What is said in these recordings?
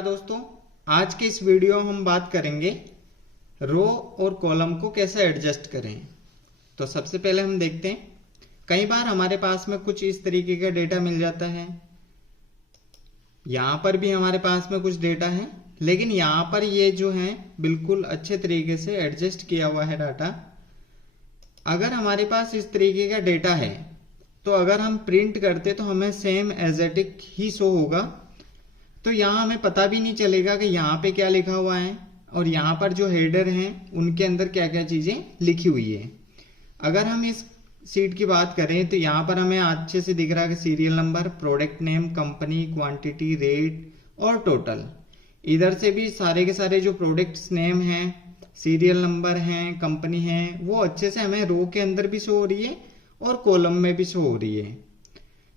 नमस्कार दोस्तों, आज के इस वीडियो में हम बात करेंगे रो और कॉलम को कैसे एडजस्ट करें। तो सबसे पहले हम देखते हैं, कई बार हमारे पास में कुछ इस तरीके का डेटा मिल जाता है। यहाँ पर भी हमारे पास में कुछ डेटा है, लेकिन यहाँ पर ये जो है बिल्कुल अच्छे तरीके से एडजस्ट किया हुआ है डाटा। अगर हमारे पास इस तरीके का डेटा है तो अगर हम प्रिंट करते तो हमें सेम एज इट इज ही शो होगा। तो यहाँ हमें पता भी नहीं चलेगा कि यहाँ पे क्या लिखा हुआ है और यहाँ पर जो हेडर हैं उनके अंदर क्या क्या चीजें लिखी हुई है। अगर हम इस सीट की बात करें तो यहाँ पर हमें अच्छे से दिख रहा है कि serial number, product name, company, quantity, rate और टोटल। इधर से भी सारे के सारे जो प्रोडक्ट्स नेम हैं, सीरियल नंबर हैं, कंपनी है, वो अच्छे से हमें रो के अंदर भी शो हो रही है और कॉलम में भी शो हो रही है।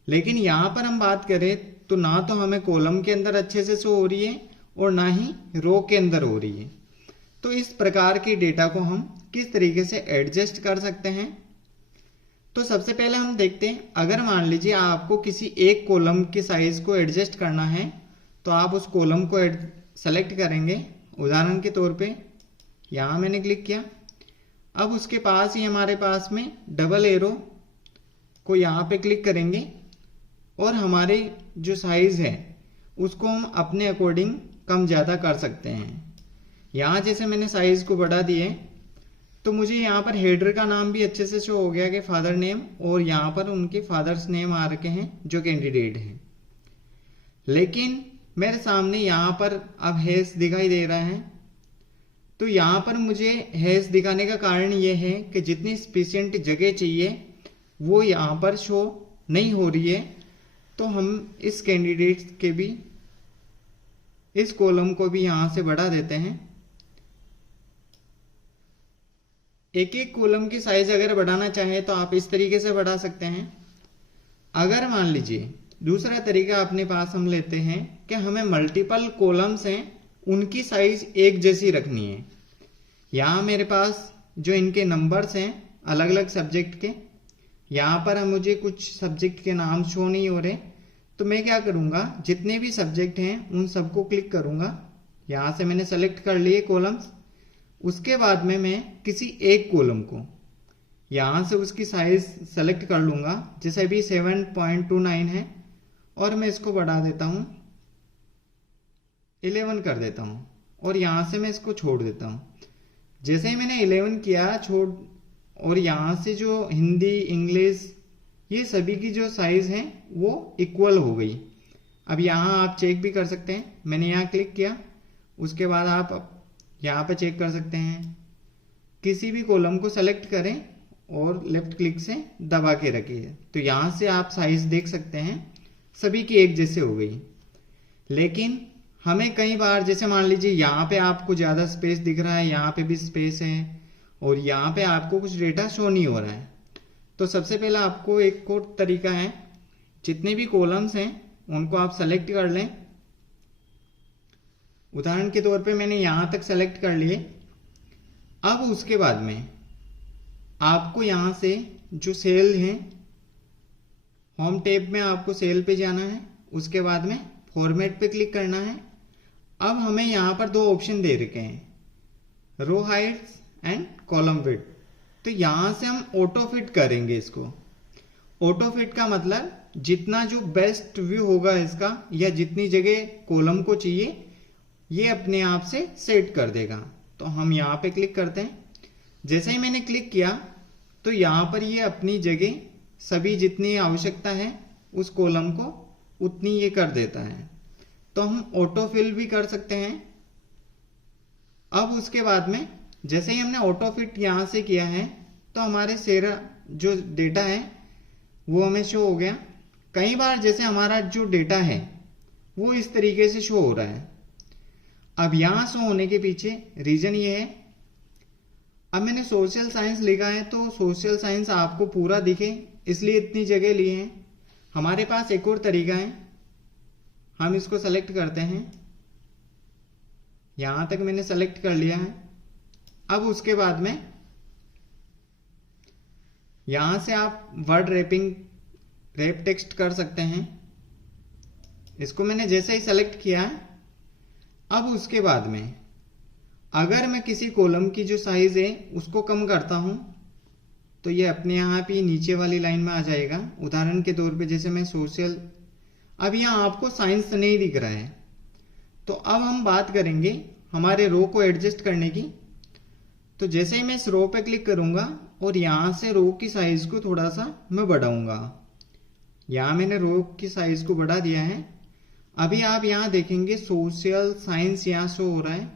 लेकिन यहाँ पर हम बात करें तो ना तो हमें कॉलम के अंदर अच्छे से शो हो रही है और ना ही रो के अंदर हो रही है। तो इस प्रकार के डेटा को हम किस तरीके से एडजस्ट कर सकते हैं। तो सबसे पहले हम देखते हैं, अगर मान लीजिए आपको किसी एक कॉलम के साइज को एडजस्ट करना है तो आप उस कॉलम को सेलेक्ट करेंगे। उदाहरण के तौर पे यहाँ मैंने क्लिक किया, अब उसके पास ही हमारे पास में डबल एरो को यहाँ पे क्लिक करेंगे और हमारे जो साइज है उसको हम अपने अकॉर्डिंग कम ज़्यादा कर सकते हैं। यहाँ जैसे मैंने साइज को बढ़ा दिए तो मुझे यहाँ पर हेडर का नाम भी अच्छे से शो हो गया कि फादर नेम, और यहाँ पर उनके फादर्स नेम आ रखे हैं जो कैंडिडेट हैं। लेकिन मेरे सामने यहाँ पर अब हैश दिखाई दे रहा है। तो यहाँ पर मुझे हैश दिखाने का कारण ये है कि जितनी स्पेसिएंट जगह चाहिए वो यहाँ पर शो नहीं हो रही है। तो हम इस कैंडिडेट के भी इस कॉलम को भी यहां से बढ़ा देते हैं। एक एक कॉलम की साइज अगर बढ़ाना चाहे तो आप इस तरीके से बढ़ा सकते हैं। अगर मान लीजिए दूसरा तरीका अपने पास हम लेते हैं कि हमें मल्टीपल कॉलम्स हैं, उनकी साइज एक जैसी रखनी है। यहां मेरे पास जो इनके नंबर्स हैं अलग अलग सब्जेक्ट के, यहाँ पर मुझे कुछ सब्जेक्ट के नाम शो नहीं हो रहे, तो मैं क्या करूँगा, जितने भी सब्जेक्ट हैं उन सबको क्लिक करूँगा। यहाँ से मैंने सेलेक्ट कर लिए कॉलम्स। उसके बाद में मैं किसी एक कॉलम को यहाँ से उसकी साइज सेलेक्ट कर लूँगा, जैसे अभी 7.29 है, और मैं इसको बढ़ा देता हूँ, 11 कर देता हूँ, और यहाँ से मैं इसको छोड़ देता हूँ। जैसे ही मैंने 11 किया छोड़, और यहाँ से जो हिंदी, इंग्लिश, ये सभी की जो साइज है वो इक्वल हो गई। अब यहाँ आप चेक भी कर सकते हैं, मैंने यहाँ क्लिक किया, उसके बाद आप यहाँ पे चेक कर सकते हैं। किसी भी कॉलम को सेलेक्ट करें और लेफ्ट क्लिक से दबा के रखिए, तो यहाँ से आप साइज देख सकते हैं सभी की एक जैसे हो गई। लेकिन हमें कई बार, जैसे मान लीजिए यहाँ पे आपको ज़्यादा स्पेस दिख रहा है, यहाँ पे भी स्पेस है, और यहाँ पे आपको कुछ डेटा शो नहीं हो रहा है, तो सबसे पहले आपको एक और तरीका है, जितने भी कॉलम्स हैं उनको आप सेलेक्ट कर लें। उदाहरण के तौर पे मैंने यहाँ तक सेलेक्ट कर लिए। अब उसके बाद में आपको यहाँ से जो सेल है, होम टैब में आपको सेल पे जाना है, उसके बाद में फॉर्मेट पे क्लिक करना है। अब हमें यहाँ पर दो ऑप्शन दे रखे हैं, रो हाइट्स एंड कॉलम विड्थ। तो यहां से हम ऑटो फिट करेंगे इसको। ऑटो फिट का मतलब जितना जो बेस्ट व्यू होगा इसका, या जितनी जगह कॉलम को चाहिए, ये अपने आप से सेट कर देगा। तो हम यहाँ पे क्लिक करते हैं। जैसे ही मैंने क्लिक किया तो यहाँ पर ये अपनी जगह सभी जितनी आवश्यकता है उस कॉलम को उतनी ये कर देता है। तो हम ऑटो फिल भी कर सकते हैं। अब उसके बाद में जैसे ही हमने ऑटो फिट यहाँ से किया है तो हमारे सारा जो डेटा है वो हमें शो हो गया। कई बार जैसे हमारा जो डेटा है वो इस तरीके से शो हो रहा है। अब यहाँ शो होने के पीछे रीजन ये है, अब मैंने सोशल साइंस लिखा है तो सोशल साइंस आपको पूरा दिखे इसलिए इतनी जगह लिए हैं। हमारे पास एक और तरीका है, हम इसको सेलेक्ट करते हैं। यहाँ तक मैंने सेलेक्ट कर लिया है। अब उसके बाद में यहां से आप वर्ड रैप टेक्स्ट कर सकते हैं। इसको मैंने जैसे ही सेलेक्ट किया है अब उसके बाद में अगर मैं किसी कॉलम की जो साइज है उसको कम करता हूं तो ये अपने आप ही नीचे वाली लाइन में आ जाएगा। उदाहरण के तौर पे जैसे मैं सोशल, अब यहाँ आपको साइंस नहीं दिख रहा है, तो अब हम बात करेंगे हमारे रो को एडजस्ट करने की। तो जैसे ही मैं इस रो पे क्लिक करूंगा और यहां से रो की साइज को थोड़ा सा मैं बढ़ाऊंगा। यहां मैंने रो की साइज को बढ़ा दिया है। अभी आप यहां देखेंगे सोशल साइंस यहां शो हो रहा है।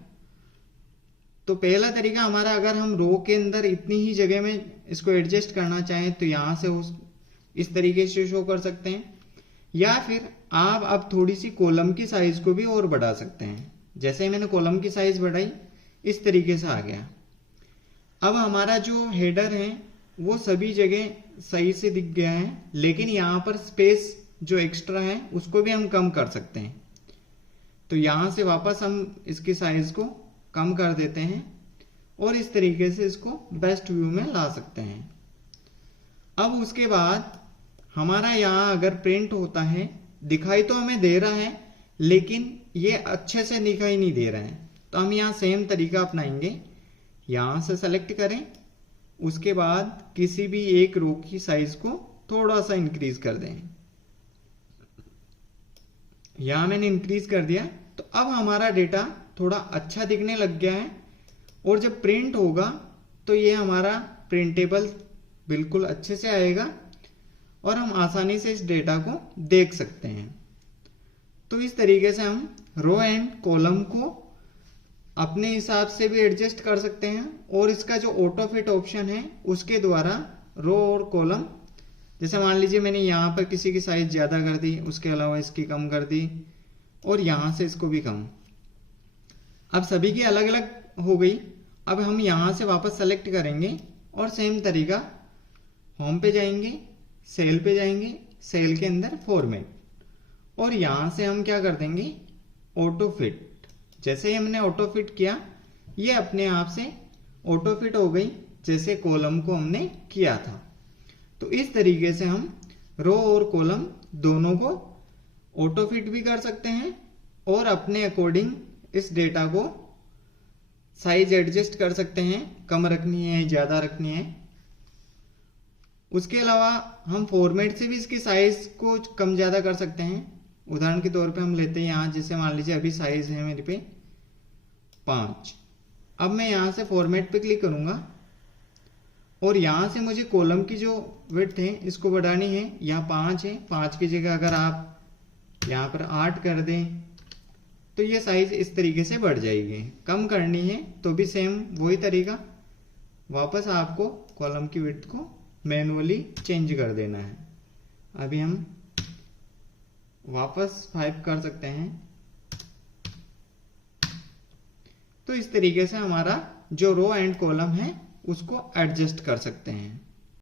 तो पहला तरीका हमारा, अगर हम रो के अंदर इतनी ही जगह में इसको एडजस्ट करना चाहें तो यहां से इस तरीके से शो कर सकते हैं, या फिर आप अब थोड़ी सी कॉलम की साइज को भी और बढ़ा सकते हैं। जैसे ही मैंने कॉलम की साइज बढ़ाई इस तरीके से आ गया। अब हमारा जो हेडर है वो सभी जगह सही से दिख गया है, लेकिन यहाँ पर स्पेस जो एक्स्ट्रा है उसको भी हम कम कर सकते हैं। तो यहां से वापस हम इसकी साइज को कम कर देते हैं और इस तरीके से इसको बेस्ट व्यू में ला सकते हैं। अब उसके बाद हमारा यहाँ अगर प्रिंट होता है, दिखाई तो हमें दे रहा है लेकिन ये अच्छे से दिखाई नहीं दे रहा है, तो हम यहाँ सेम तरीका अपनाएंगे। यहां से सेलेक्ट करें, उसके बाद किसी भी एक रो की साइज को थोड़ा सा इंक्रीज कर दें। यहां मैंने इंक्रीज कर दिया, तो अब हमारा डेटा थोड़ा अच्छा दिखने लग गया है और जब प्रिंट होगा तो ये हमारा प्रिंटेबल बिल्कुल अच्छे से आएगा और हम आसानी से इस डेटा को देख सकते हैं। तो इस तरीके से हम रो एंड कॉलम को अपने हिसाब से भी एडजस्ट कर सकते हैं और इसका जो ऑटो फिट ऑप्शन है उसके द्वारा रो और कॉलम, जैसे मान लीजिए मैंने यहाँ पर किसी की साइज ज्यादा कर दी, उसके अलावा इसकी कम कर दी और यहां से इसको भी कम। अब सभी की अलग अलग हो गई। अब हम यहां से वापस सेलेक्ट करेंगे और सेम तरीका होम पे जाएंगे, सेल पे जाएंगे, सेल के अंदर फॉर्मेट, और यहां से हम क्या कर देंगे ऑटो फिट। जैसे ही हमने ऑटो फिट किया ये अपने आप से ऑटो फिट हो गई जैसे कॉलम को हमने किया था। तो इस तरीके से हम रो और कॉलम दोनों को ऑटो फिट भी कर सकते हैं और अपने अकॉर्डिंग इस डेटा को साइज एडजस्ट कर सकते हैं, कम रखनी है ज्यादा रखनी है। उसके अलावा हम फॉर्मेट से भी इसकी साइज को कम ज्यादा कर सकते हैं। उदाहरण के तौर पे हम लेते हैं यहाँ, जैसे मान लीजिए अभी साइज है मेरे पे 5। अब मैं यहां से फॉर्मेट पे क्लिक करूंगा और यहां से मुझे कॉलम की जो विड्थ है इसको बढ़ानी है। यहाँ 5 है, 5 की जगह अगर आप यहाँ पर 8 कर दें तो ये साइज इस तरीके से बढ़ जाएगी। कम करनी है तो भी सेम वही तरीका, वापस आपको कॉलम की विड्थ को मैनुअली चेंज कर देना है। अभी हम वापस 5 कर सकते हैं। तो इस तरीके से हमारा जो रो एंड कॉलम है उसको एडजस्ट कर सकते हैं।